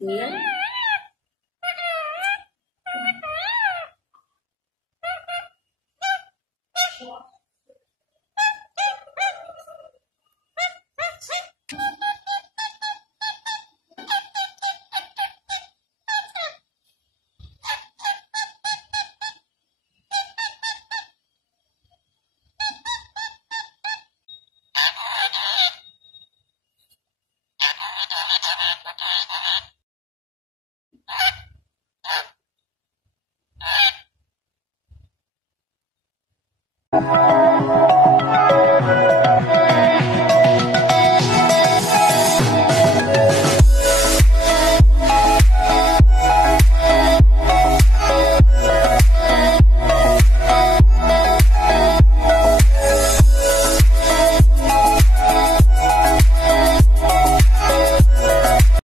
Mia